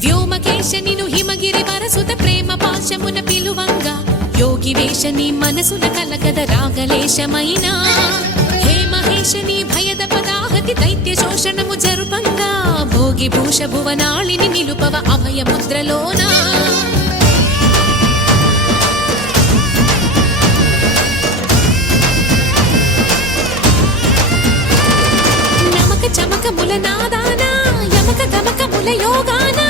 వ్యోమకేశనిను హిమగిరి వరసుత ప్రేమ పాశమున పిలువంగా యోగి వేషని మనసున కలకద రాగలేశమైనా హే మహేశని భయద పదాహతి దైత్య శోషణము జరుపంగా భోగి భూష భువనాళిని నిలుపవ అభయ ముద్రలోనా నమక చమక ముల నాదానా యమక గమక ముల యోగానా